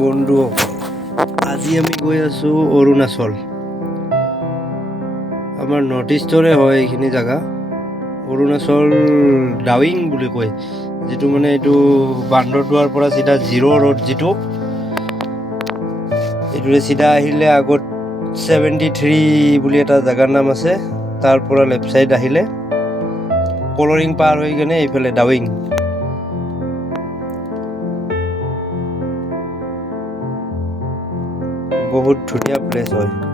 বন্ধুসকল, আজি আমি গৈ আছোঁ অৰুণাচল। আমাৰ নৰ্থ ইষ্টৰে হয় এইখিনি জেগা। অৰুণাচল ডাউইং বুলি কয়, যিটো মানে এইটো বান্দৰদোৱাৰ পৰা চিধা জিৰ' ৰোড, যিটো এইটোৰে চিধা আহিলে আগত 73 বুলি এটা জেগাৰ নাম আছে, তাৰ পৰা লেফ্ট ছাইড আহিলে কলৰিং পাৰ হৈ কেনে এইফালে ডাউইং। বহুত ধুনীয়া প্লেচ হয়।